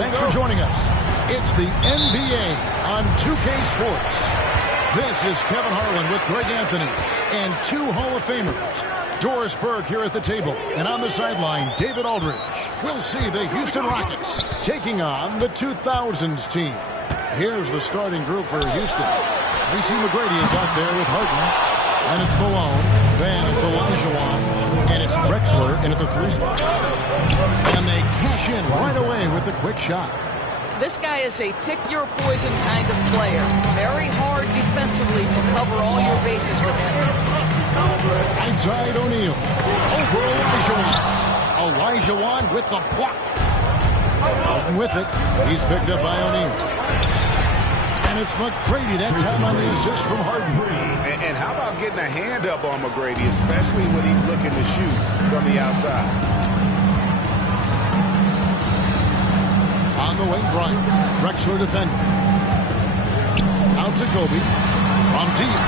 Thanks for joining us. It's the NBA on 2K Sports. This is Kevin Harlan with Greg Anthony and two Hall of Famers. Doris Burke here at the table, and on the sideline, David Aldridge. We'll see the Houston Rockets taking on the 2000s team. Here's the starting group for Houston. Tracy McGrady is out there with Harden, and it's Malone. Then it's Olajuwon, and it's Drexler in at the 3 spot. And they cash in right away with the quick shot. This guy is a pick-your-poison kind of player. Very hard defensively to cover all your bases with him. Outside O'Neal. Over Olajuwon. Olajuwon with the block. Out with it. He's picked up by O'Neal. And it's McGrady that time on the assist from Harden. And how about getting a hand up on McGrady, especially when he's looking to shoot from the outside. On the wing, Bryant. Drexler defending. Out to Kobe. From deep.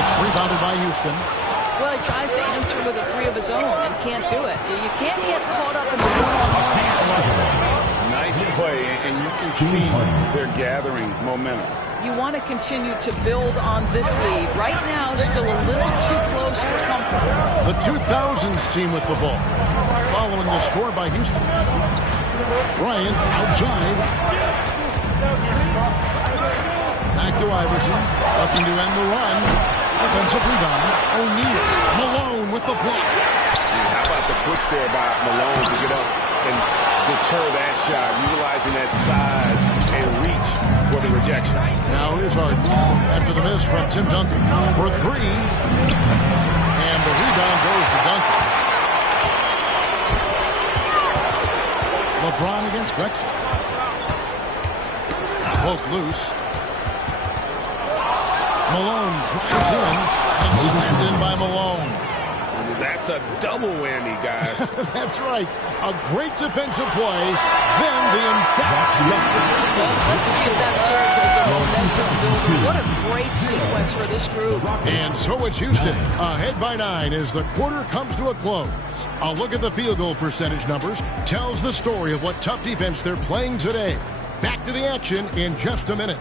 It's rebounded by Houston. Well, he tries to enter with a 3 of his own and can't do it. You can't get caught up in the one-on-one aspect. Nice play, and you can see they're gathering momentum. You want to continue to build on this lead. Right now, still a little too close for comfort. The 2000s team with the ball. Following the score by Houston. Bryant outside. Back to Iverson. Looking to end the run. Offensive rebound. O'Neal. Malone with the block. How about the push there by Malone to get up and deter that shot, utilizing that size and reach for the rejection. Now here's Harden after the miss from Tim Duncan for 3. And the rebound goes to Duncan. LeBron against Drexler. Poked loose. Malone drives in and slammed in by Malone. That's a double whammy, guys. That's right. A great defensive play, then the emphatic. Let's see if that serves as a momentum builder. What a great sequence for this group. And so it's Houston, ahead by 9 as the quarter comes to a close. A look at the field goal percentage numbers tells the story of what tough defense they're playing today. Back to the action in just a minute.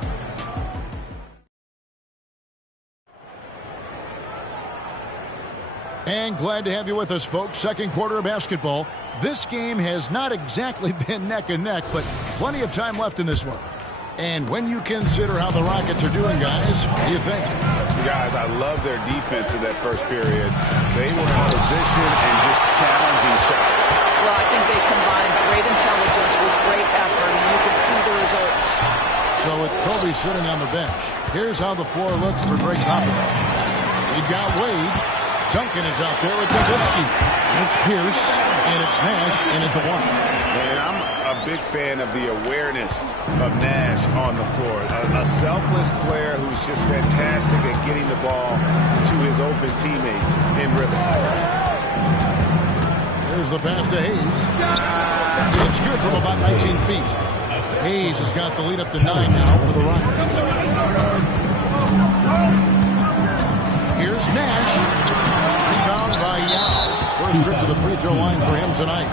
And glad to have you with us, folks. Second quarter of basketball. This game has not exactly been neck and neck, but plenty of time left in this one. And when you consider how the Rockets are doing, guys, what do you think? Guys, I love their defense in that first period. They were in position and just challenging shots. Well, I think they combined great intelligence with great effort, and you can see the results. So with Kobe sitting on the bench, here's how the floor looks for Greg Popovich. You've got Wade. Duncan is out there with Nowitzki. It's Pierce, and it's Nash, and it's the 1. And I'm a big fan of the awareness of Nash on the floor. A selfless player who's just fantastic at getting the ball to his open teammates in rhythm. Here's the pass to Hayes. It's good from about 19 feet. Hayes has got the lead up to 9 now for the Rockets. Here's Nash. Rebound by Yao. First trip to the free throw line for him tonight.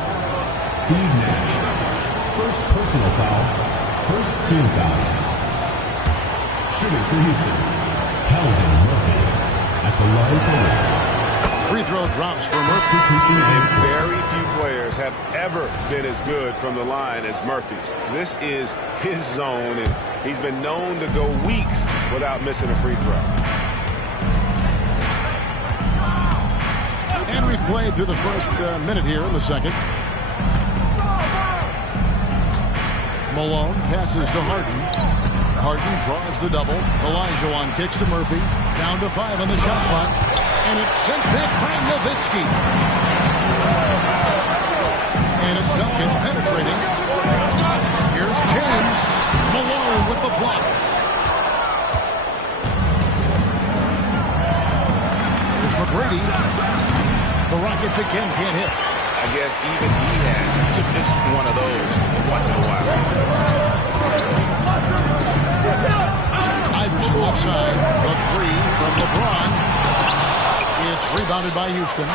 Steve Nash. First personal foul. First team foul. Shooting for Houston. Calvin Murphy at the line for one. Free throw drops for Murphy. And very few players have ever been as good from the line as Murphy. This is his zone, and he's been known to go weeks without missing a free throw. And we've played through the first minute here in the second. Malone passes to Harden. Harden draws the double. Olajuwon kicks to Murphy. Down to 5 on the shot clock. And it's sent back by Nowitzki. And it's Duncan penetrating. Here's James. Malone with the block. Here's McGrady. The Rockets again can't hit. I guess even he has to miss one of those once in a while. Iverson left side. The 3 from LeBron. It's rebounded by Houston.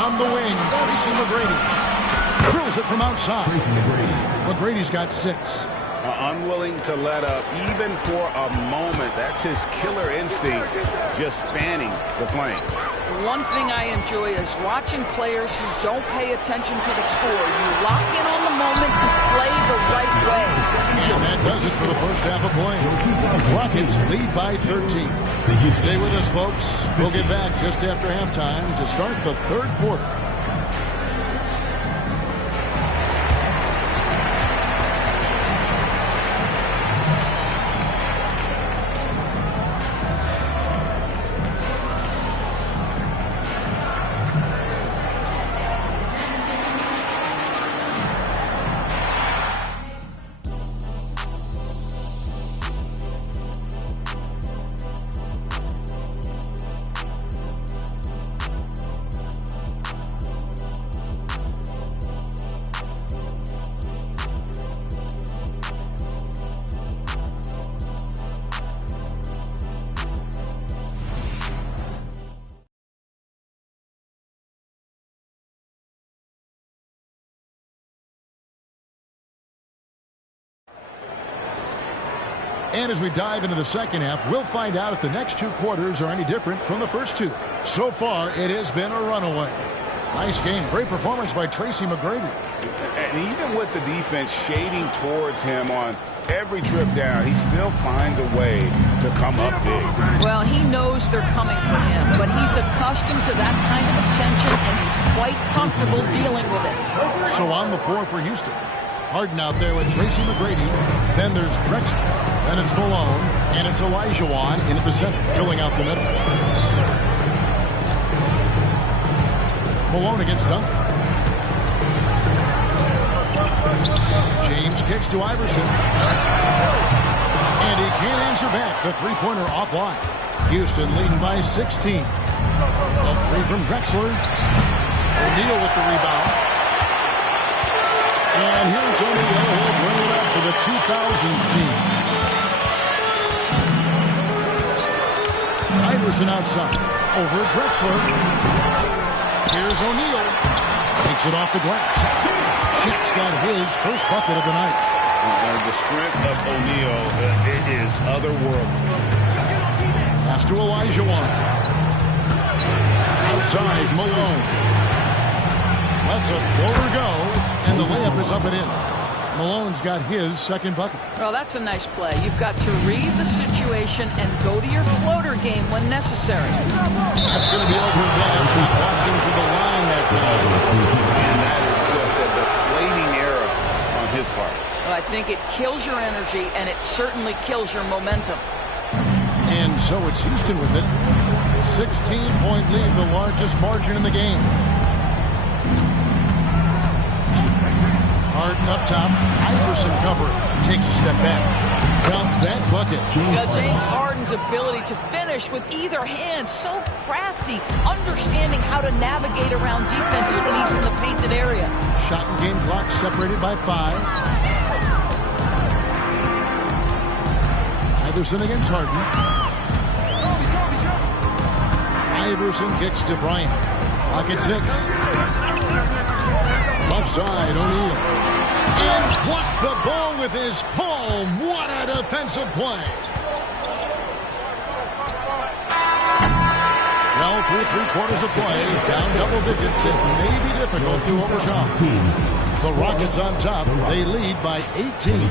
On the wing, Tracy McGrady. Drills Fires it from outside. Tracy McGrady. McGrady's got 6. Unwilling to let up even for a moment. That's his killer instinct, just fanning the flame. One thing I enjoy is watching players who don't pay attention to the score. You lock in on the moment and play the right way. And that does it for the first half of play. Rockets lead by 13. Stay with us, folks. We'll get back just after halftime to start the third quarter. And as we dive into the second half, we'll find out if the next 2 quarters are any different from the first 2. So far, it has been a runaway. Nice game. Great performance by Tracy McGrady. And even with the defense shading towards him on every trip down, he still finds a way to come up big. Well, he knows they're coming for him, but he's accustomed to that kind of attention, and he's quite comfortable dealing with it. So on the floor for Houston. Harden out there with Tracy McGrady. Then there's Drexler. Then it's Malone. And it's olajuwon in at the center, filling out the middle. Malone against Duncan. James kicks to Iverson. And he can't answer back. The three-pointer offline. Houston leading by 16. A 3 from Drexler. O'Neal with the rebound. And here's O'Neal. He'll bring it up for the 2000s team. Iverson outside. Over Drexler. Here's O'Neal. Takes it off the glass. Shaq's got his first bucket of the night. The strength of O'Neal is otherworldly. Pass to olajuwon. Outside, Malone. Lets a floater go, and the layup is up and in. Malone's got his second bucket. Well, that's a nice play. You've got to read the situation and go to your floater game when necessary. That's going to be over and down. Not watching for the line that time. And that is just a deflating error on his part. Well, I think it kills your energy, and it certainly kills your momentum. And so it's Houston with it. 16-point lead, the largest margin in the game. Harden up top. Iverson covering. Takes a step back. Got that bucket. James Harden's ability to finish with either hand, so crafty, understanding how to navigate around defenses when he's in the painted area. Shot and game clock separated by 5. Iverson against Harden. Iverson kicks to Bryant. Pocket 6. Left side, O'Neal. And blocked the ball with his palm. What a defensive play. Well, through 3 quarters of play, down double digits, it may be difficult to overcome. The Rockets on top. They lead by 18.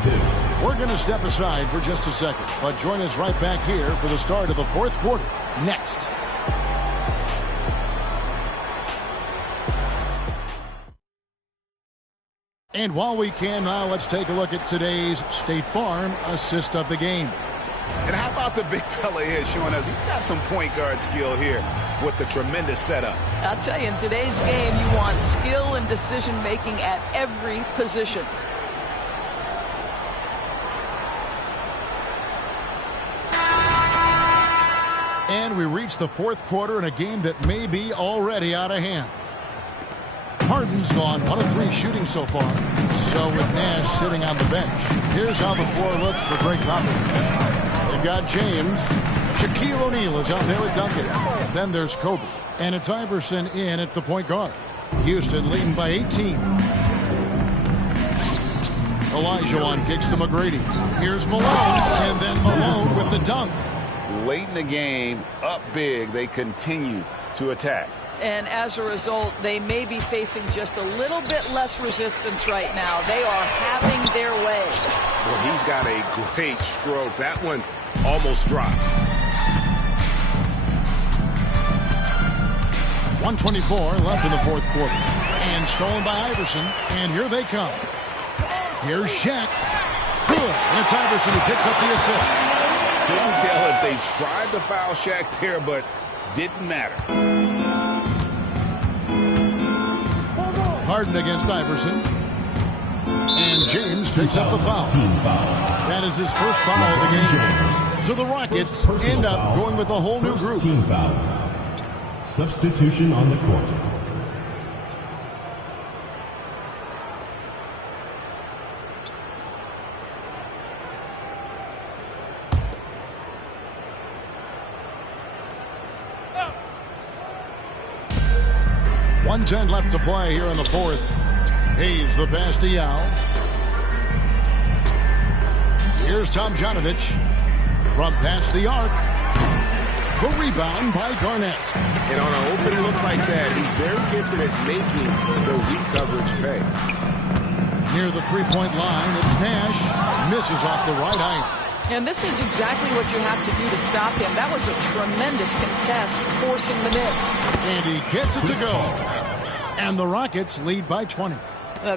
We're going to step aside for just a second, but join us right back here for the start of the fourth quarter. Next. And while we can now, let's take a look at today's State Farm assist of the game. And how about the big fella here showing us he's got some point guard skill here with the tremendous setup. I'll tell you, in today's game, you want skill and decision-making at every position. And we reach the fourth quarter in a game that may be already out of hand. Harden's gone 1 of 3 shooting so far. So with Nash sitting on the bench, here's how the floor looks for Greg Popovich. They've got James. Shaquille O'Neal is out there with Duncan. Then there's Kobe. And it's Iverson in at the point guard. Houston leading by 18. Olajuwon kicks to McGrady. Here's Malone, and then Malone with the dunk. Late in the game, up big, they continue to attack. And as a result, they may be facing just a little bit less resistance right now. They are having their way. Well, he's got a great stroke. That one almost dropped. 1:24 left in the fourth quarter. And stolen by Iverson. And here they come. Here's Shaq. Good. It's Iverson who picks up the assist. Couldn't tell if they tried to foul Shaq there, but didn't matter. Harden against Iverson. And James picks up the foul. That is his first foul of the game. So the Rockets end up going with a whole new group. Team foul. Substitution on the court. .110 left to play here in the fourth. Hayes the pass to Yao. Here's Tomjanovich from past the arc. The rebound by Garnett. And on an open look like that, he's very gifted at making the weak coverage pay. Near the three-point line, it's Nash. Misses off the right iron. And this is exactly what you have to do to stop him. That was a tremendous contest, forcing the miss. And he gets it to go. And the Rockets lead by 20.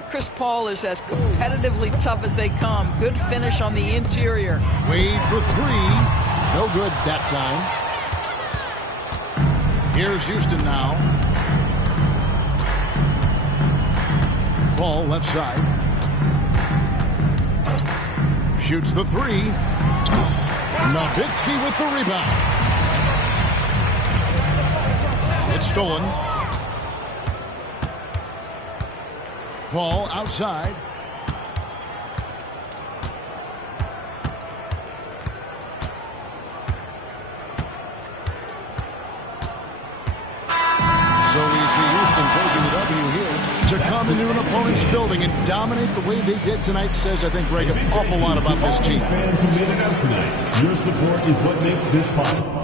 Chris Paul is as competitively tough as they come. Good finish on the interior. Wade for three. No good that time. Here's Houston now. Paul left side. Shoots the three. Nowitzki with the rebound. It's stolen. Paul outside. So we see Houston taking the W here. To come into an opponent's building and dominate the way they did tonight says, I think, Greg, an awful lot about this team. Fans who made it out tonight. Your support is what makes this possible.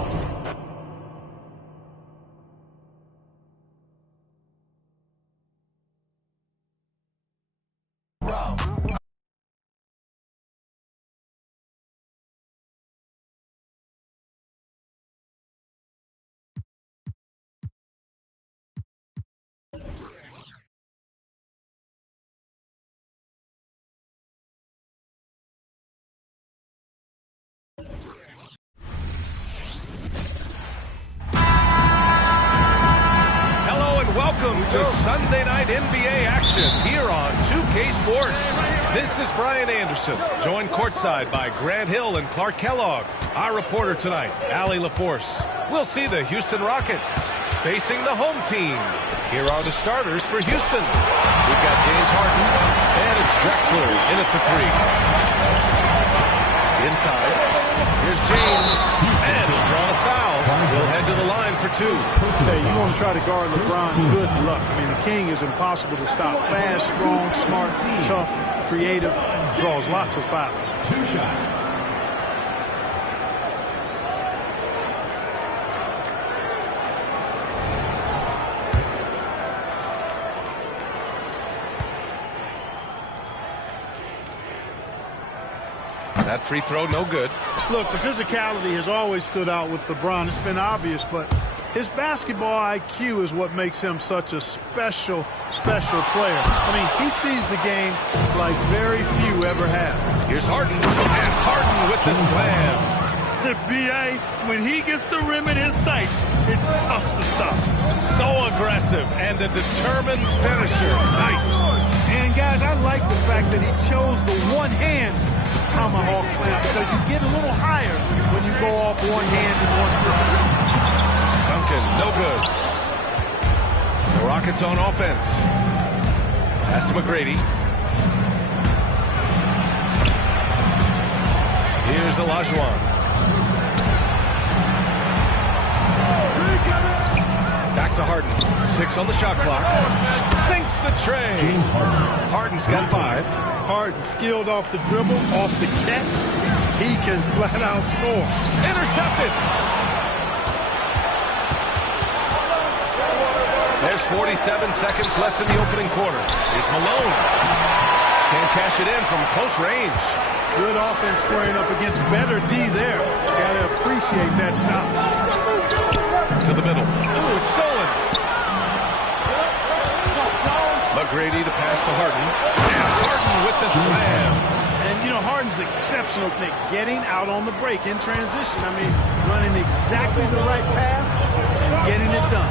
Welcome to Sunday Night NBA action here on 2K Sports. This is Brian Anderson, joined courtside by Grant Hill and Clark Kellogg. Our reporter tonight, Allie LaForce. We'll see the Houston Rockets facing the home team. Here are the starters for Houston. We've got James Harden, and it's Drexler in at the three. Inside, here's James, and he'll draw a foul. He'll head to the line for two. Hey, you want to try to guard LeBron, good luck. I mean, the king is impossible to stop. Fast, strong, smart, tough, creative, draws lots of fouls. 2 shots. That free throw, no good. Look, the physicality has always stood out with LeBron. It's been obvious, but his basketball IQ is what makes him such a special player. I mean, he sees the game like very few ever have. Here's Harden, and Harden with the slam. The BA, when he gets the rim in his sights, it's tough to stop. So aggressive and a determined finisher. Nice. And, guys, I like the fact that he chose the one-hand tomahawk slam because you get a little higher when you go off one hand and one foot. Duncan, no good. The Rockets on offense. Pass to McGrady. Here's Olajuwon. Back to Harden. 6 on the shot clock. Sinks the tray. James Harden. Harden's got 5. Harden skilled off the dribble, off the catch. He can flat out score. Intercepted. There's 47 seconds left in the opening quarter. Here's Malone. Can't cash it in from close range. Good offense squaring up against better D there. Got to appreciate that stop. To the middle. Ooh, it's stolen. McGrady, the pass to Harden. And Harden with the slam. And, you know, Harden's exceptional at getting out on the break in transition. I mean, running exactly the right path and getting it done.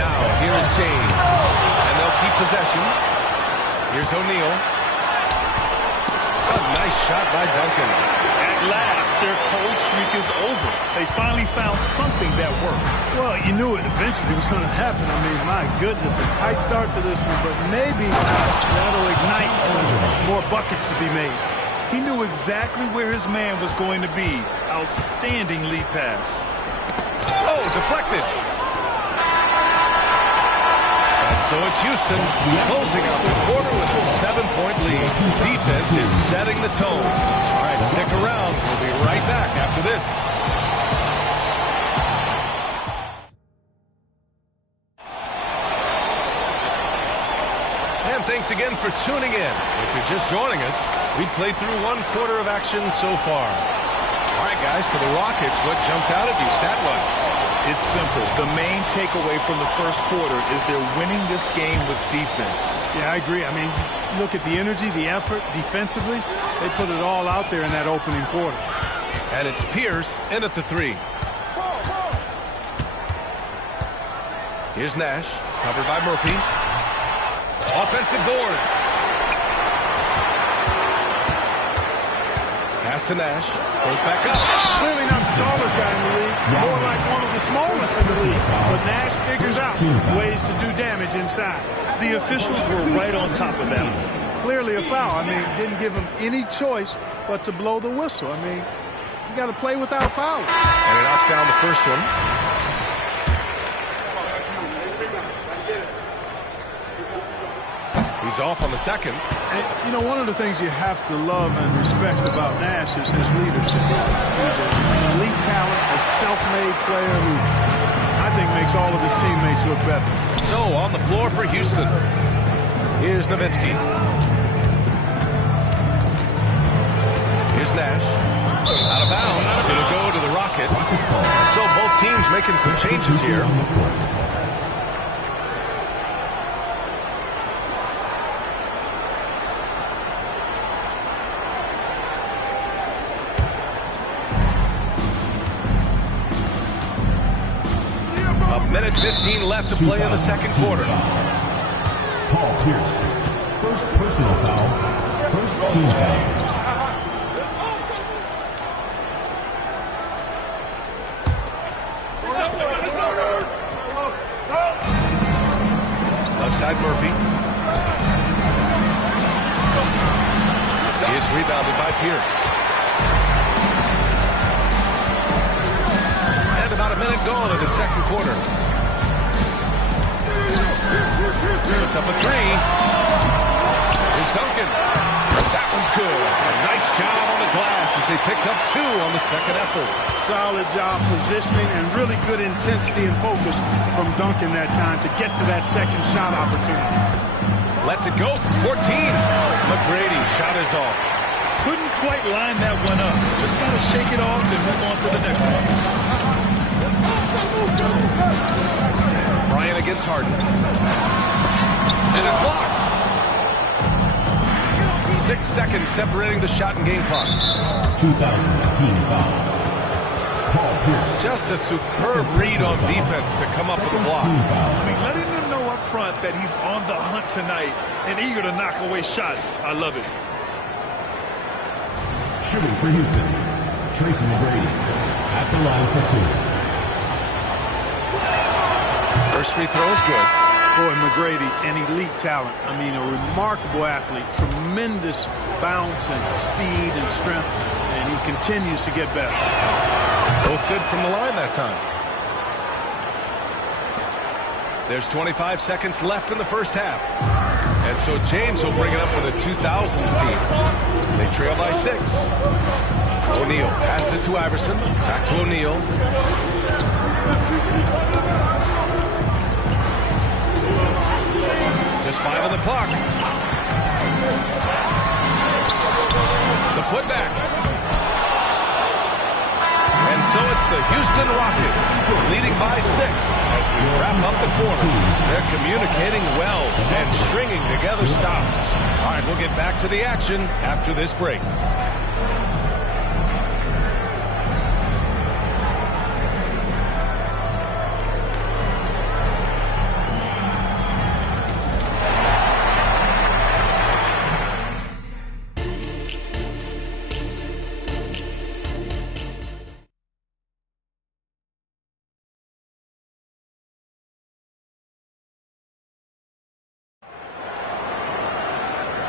Now, here's James. And they'll keep possession. Here's O'Neal. A nice shot by Duncan. At last, their cold streak is over. They finally found something that worked. Well, you knew it eventually was going to happen. I mean, my goodness, a tight start to this one, but maybe that'll ignite some more buckets to be made. He knew exactly where his man was going to be. Outstanding lead pass. Oh, deflected. So it's Houston closing out the quarter with a 7-point lead. Defense is setting the tone. All right, stick around. We'll be right back after this. And thanks again for tuning in. If you're just joining us, we played through 1 quarter of action so far. All right, guys, for the Rockets, what jumps out at you stat-wise? It's simple. The main takeaway from the first quarter is they're winning this game with defense. Yeah, I agree. I mean, look at the energy, the effort defensively. They put it all out there in that opening quarter. And it's Pierce in at the 3. Here's Nash, covered by Murphy. Offensive board. Pass to Nash. Goes back up. Clearly not the tallest guy in the league. More like one of the smallest in the league. But Nash figures out ways to do damage inside. The officials were right on top of that. Clearly a foul. I mean, didn't give him any choice but to blow the whistle. I mean, you got to play without fouls. And he knocks down the first one. He's off on the second. And, you know, one of the things you have to love and respect about Nash is his leadership. He's an elite talent, a self-made player who I think makes all of his teammates look better. So, on the floor for Houston. Here's Nowitzki. Here's Nash. Out of bounds. Going to go to the Rockets. So, both teams making some changes here. Minute 15 left to play in the second quarter. Paul Pierce. First personal foul. First team foul. Left side Murphy. He is rebounded by Pierce. And about a minute gone in the second quarter. It's up a 3. Here's Duncan. That one's good. A nice job on the glass as they picked up 2 on the second effort. Solid job positioning and really good intensity and focus from Duncan that time to get to that second shot opportunity. Lets it go from 14. McGrady shot is off. Couldn't quite line that one up. Just got to shake it off and move on to the next one. Bryant against Harden. And it's blocked. 6 seconds separating the shot and game clocks. 2000's team foul. Paul Pierce. Just a superb read on defense to come up with a block. I mean, letting them know up front that he's on the hunt tonight and eager to knock away shots. I love it. Shooting for Houston. Tracy McGrady at the line for 2. First free throw is good. Boy, McGrady, an elite talent. I mean, a remarkable athlete. Tremendous bounce and speed and strength. And he continues to get better. Both good from the line that time. There's 25 seconds left in the first half. And so James will bring it up for the 2000s team. They trail by 6. O'Neal passes to Iverson. Back to O'Neal. Just 5 on the clock. The putback. And so it's the Houston Rockets leading by 6 as we wrap up the quarter. They're communicating well and stringing together stops. All right, we'll get back to the action after this break.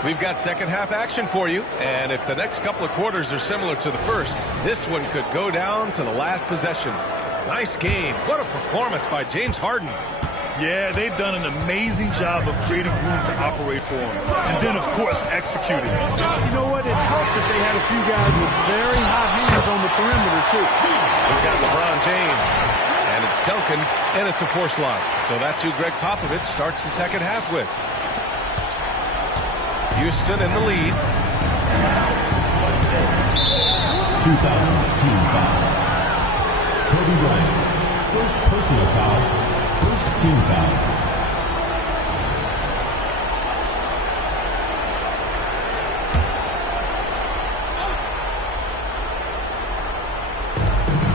We've got second half action for you, and if the next couple of quarters are similar to the first, this one could go down to the last possession. Nice game. What a performance by James Harden. Yeah, they've done an amazing job of creating room to operate for him. And then, of course, executing. You know what? It helped that they had a few guys with very hot hands on the perimeter, too. We've got LeBron James, and it's Duncan in at the force line. So that's who Greg Popovich starts the second half with. Houston in the lead. 2000s team foul. Kobe Bryant, first personal foul, first team foul.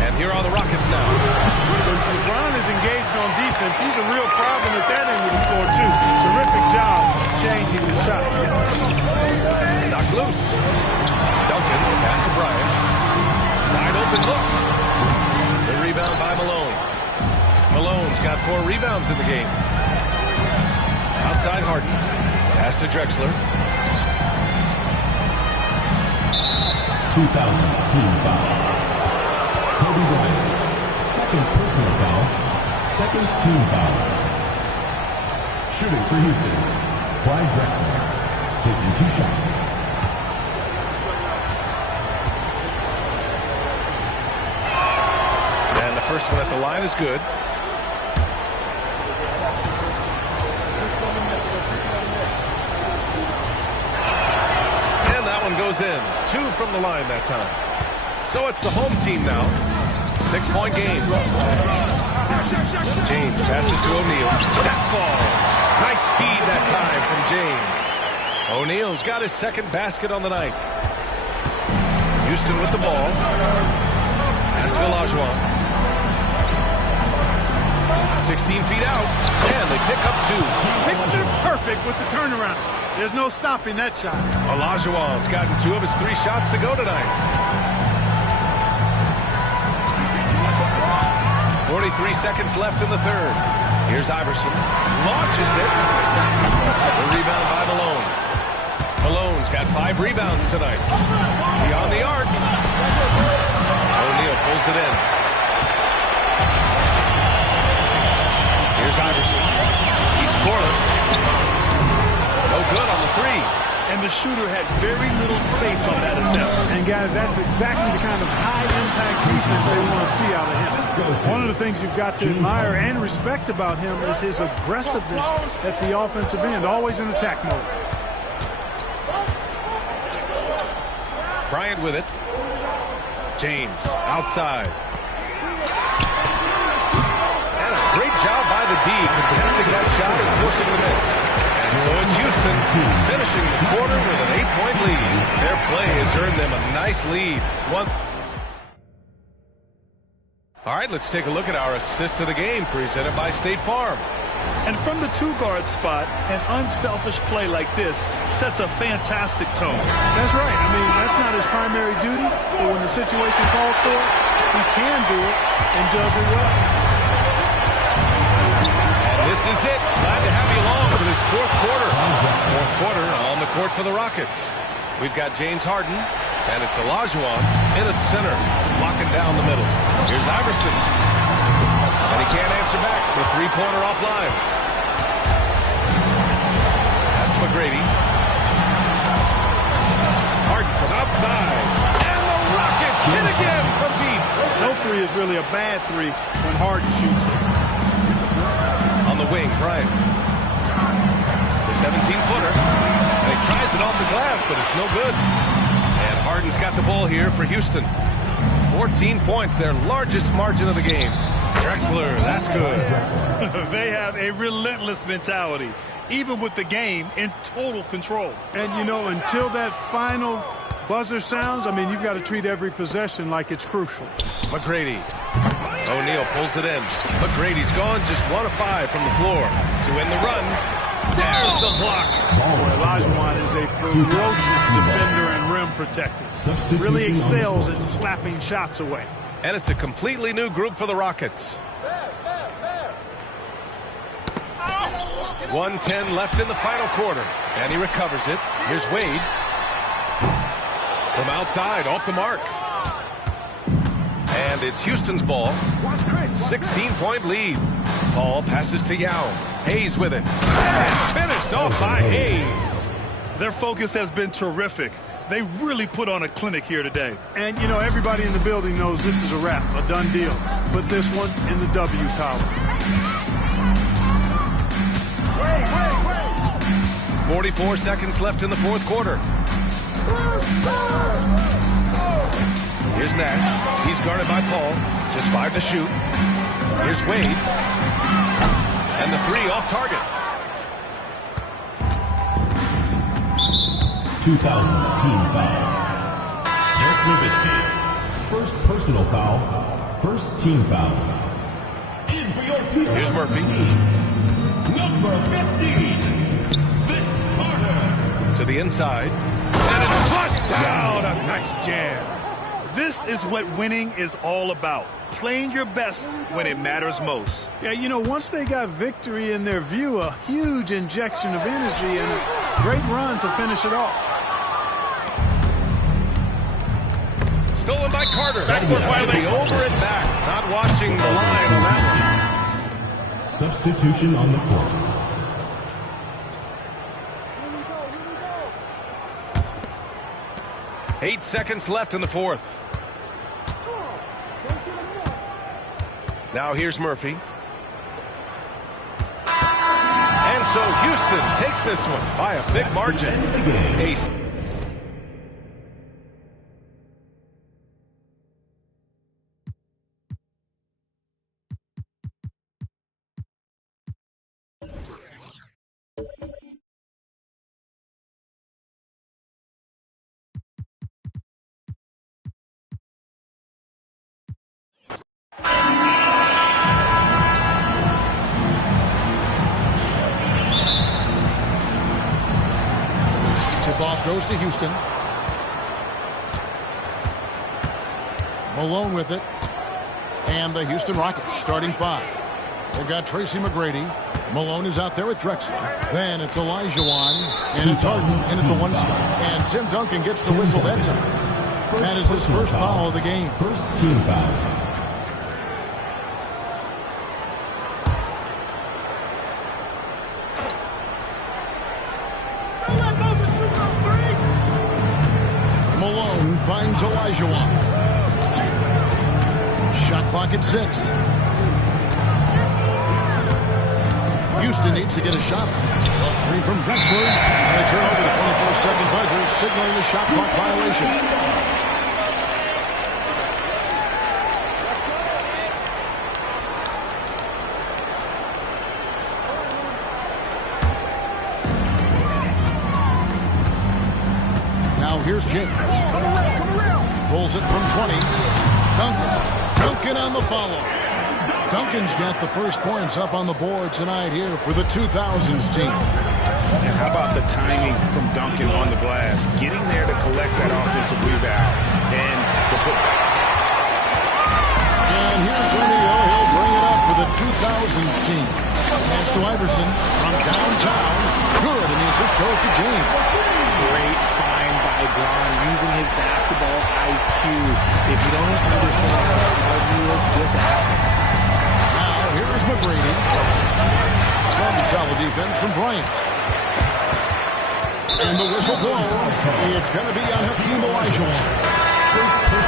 And here are the Rockets now. When LeBron is engaged on defense, he's a real problem at that end of the floor, too. Terrific job changing the shot. Knocked loose. Duncan, pass to Bryant. Wide open look. The rebound by Malone. Malone's got 4 rebounds in the game. Outside Harden. Pass to Drexler. 2000s team foul. Kobe Bryant, second personal foul, second team foul. Shooting for Houston, Clyde Drexler, taking 2 shots. And the first one at the line is good. And that one goes in. 2 from the line that time. So it's the home team now. 6-point game. James passes to O'Neal. That falls. Nice feed that time from James. O'Neal's got his second basket on the night. Houston with the ball. Pass to olajuwon. 16 feet out. And they pick up 2. Picture perfect with the turnaround. There's no stopping that shot. Olajuwon's gotten 2 of his 3 shots to go tonight. 43 seconds left in the third. Here's Iverson. Launches it. The rebound by Malone. Malone's got 5 rebounds tonight. Beyond the arc. O'Neal pulls it in. Here's Iverson. He's scoreless. No good on the 3. And the shooter had very little space on that attempt. And, guys, that's exactly the kind of high-impact defense they want to see out of him. One of the things you've got to admire and respect about him is his aggressiveness at the offensive end, always in attack mode. Bryant with it. James outside. And a great job by the D contesting that shot and forcing the miss. And so it's Houston finishing the quarter with an 8-point lead. Their play has earned them a nice lead. All right, let's take a look at our assist of the game presented by State Farm. And from the 2-guard spot, an unselfish play like this sets a fantastic tone. That's right. I mean, that's not his primary duty, but when the situation calls for it, he can do it and does it well. And this is it. Glad to have you along for this fourth quarter. Fourth quarter on the court for the Rockets. We've got James Harden, and it's olajuwon in at the center, locking down the middle. Here's Iverson. And he can't answer back. The three-pointer offline. Pass to McGrady. Harden from outside. And the Rockets hit again from deep. No three is really a bad three when Harden shoots it. On the wing, Bryant. The 17-footer. And he tries it off the glass, but it's no good. And Harden's got the ball here for Houston. 14 points, their largest margin of the game. Drexler, that's good. They have a relentless mentality, even with the game in total control. And, you know, until that final buzzer sounds, I mean, you've got to treat every possession like it's crucial. McGrady. O'Neal pulls it in. McGrady's gone just 1 of 5 from the floor. To end the run. There's the block. Olajuwon is a ferocious defender and rim protector. Really excels at slapping shots away. And it's a completely new group for the Rockets. 1:10 left in the final quarter. And he recovers it. Here's Wade. From outside, off the mark. And it's Houston's ball. 16-point lead. Paul passes to Yao. Hayes with it. And finished off by Hayes. Their focus has been terrific. They really put on a clinic here today. And, you know, everybody in the building knows this is a wrap, a done deal. Put this one in the W column. 44 seconds left in the fourth quarter. Here's Nash. He's guarded by Paul. Just 5 to shoot. Here's Wade. And the 3 off target. 2000s team foul. Dirk Nowitzki. First personal foul. First team foul. In for your 2000s Here's Murphy. team. Number 15. Vince Carter. To the inside. And it's flushed down. A nice jam. This is what winning is all about. Playing your best when it matters most. Yeah, you know, once they got victory in their view, a huge injection of energy and a great run to finish it off. Stolen by Carter. Backward violation. Over and back. Not watching the line on that one. Substitution on the court. Eight seconds left in the fourth. Now here's Murphy. And so Houston takes this one by a big margin. Ace. Tip-off goes to Houston. Malone with it. And the Houston Rockets starting 5. They've got Tracy McGrady. Malone is out there with Drexler. Then it's olajuwon. And it's Harden in at the 1 spot. And Tim Duncan gets the whistle that time. That is his first foul of the game. First team foul. Malone finds olajuwon. Shot clock at 6. Houston needs to get a shot. A 3 from Drexler. And they turn over the 24-second buzzer, signaling the shot clock violation. Now here's James. Pulls it from 20. Duncan on the follow. Duncan's got the first points up on the board tonight here for the 2000s team. And how about the timing from Duncan on the glass? Getting there to collect that offensive rebound. And the putback. And here's O'Neal. He'll bring it up for the 2000s team. Pass to Iverson from downtown. Good, and the assist goes to James. Great find by Braun using his basketball IQ. If you don't understand how smart he is, just ask him. Now Here's McGrady. Some solid defense from Bryant. And the whistle blows. It's going to be on Hakeem Olajuwon.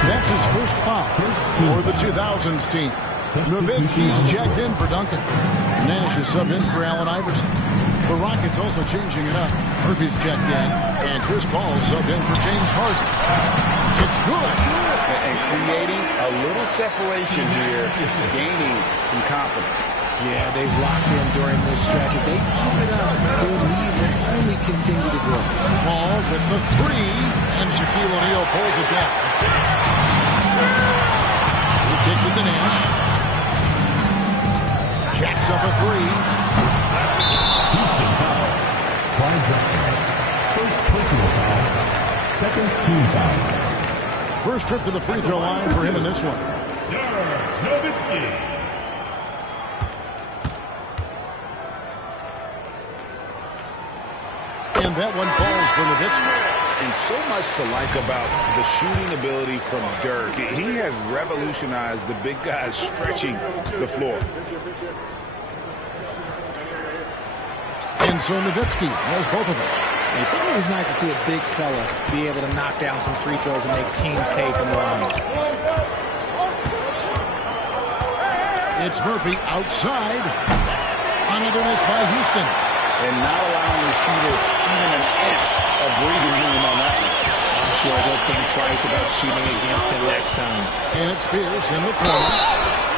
That's his first foul for the 2000s team. Nowitzki's checked in for Duncan. Nash is subbed in for Allen Iverson. The Rockets also changing it up. Murphy's checked in, and Chris Paul subbed in for James Harden. It's good. And creating a little separation here, gaining some confidence. Yeah, they've locked in during this stretch. If they keep it up, their lead will only continue to grow. Paul with the three, and Shaquille O'Neal pulls it down. He kicks it to Nash. Jacks up a three. Houston foul. Clyde Drexler. First personal foul. Second team foul. First trip to the free throw line for him in this one. Nowitzki. And that one falls for Nowitzki. And so much to like about the shooting ability from Dirk. He has revolutionized the big guys stretching the floor. And so Nowitzki has both of them. It's always nice to see a big fella be able to knock down some free throws and make teams pay from the line. It's Murphy outside. Another miss by Houston. And not allowing the shooter even an inch of breathing room on that one. I'm sure they'll think twice about shooting against him next time. And it's Pierce in the corner.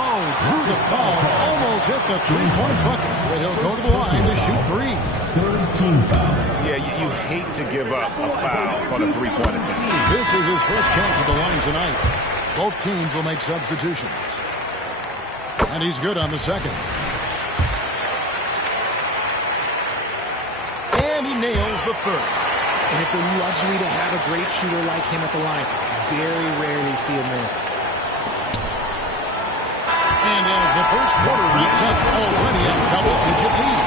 Oh, drew the foul. Almost hit the three-point bucket. But he'll go to the line to shoot three. Third team foul. Yeah, you hate to give up a foul on a three-point attempt. This is his first chance at the line tonight. Both teams will make substitutions. And he's good on the second. And he nails the third. And it's a luxury to have a great shooter like him at the line. Very rarely see a miss. And as the first quarter wraps up, already a double-digit lead.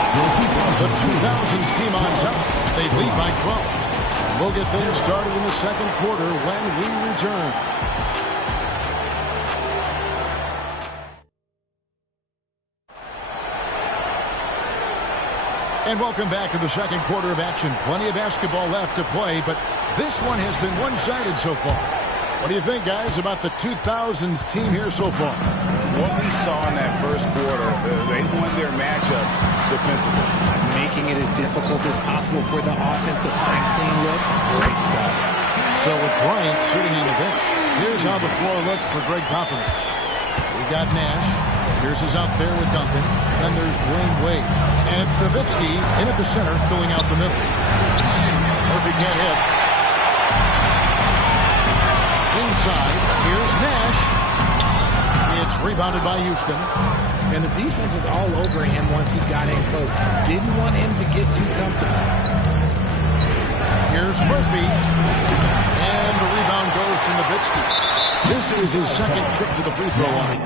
The 2000s team on top. They lead by 12. We'll get things started in the second quarter when we return. And welcome back to the second quarter of action. Plenty of basketball left to play, but this one has been one-sided so far. What do you think, guys, about the 2000s team here so far? What we saw in that first quarter, they won their matchups defensively. Making it as difficult as possible for the offense to find clean looks. Great stuff. So with Bryant sitting on the bench, here's how the floor looks for Greg Popovich. We've got Nash. Pierce is out there with Duncan. Then there's Dwayne Wade. And it's Nowitzki in at the center, filling out the middle. Murphy can't hit. Inside, here's Nash. It's rebounded by Houston. And the defense was all over him once he got in close. Didn't want him to get too comfortable. Here's Murphy. And the rebound goes to Nowitzki. This is his second trip to the free throw line.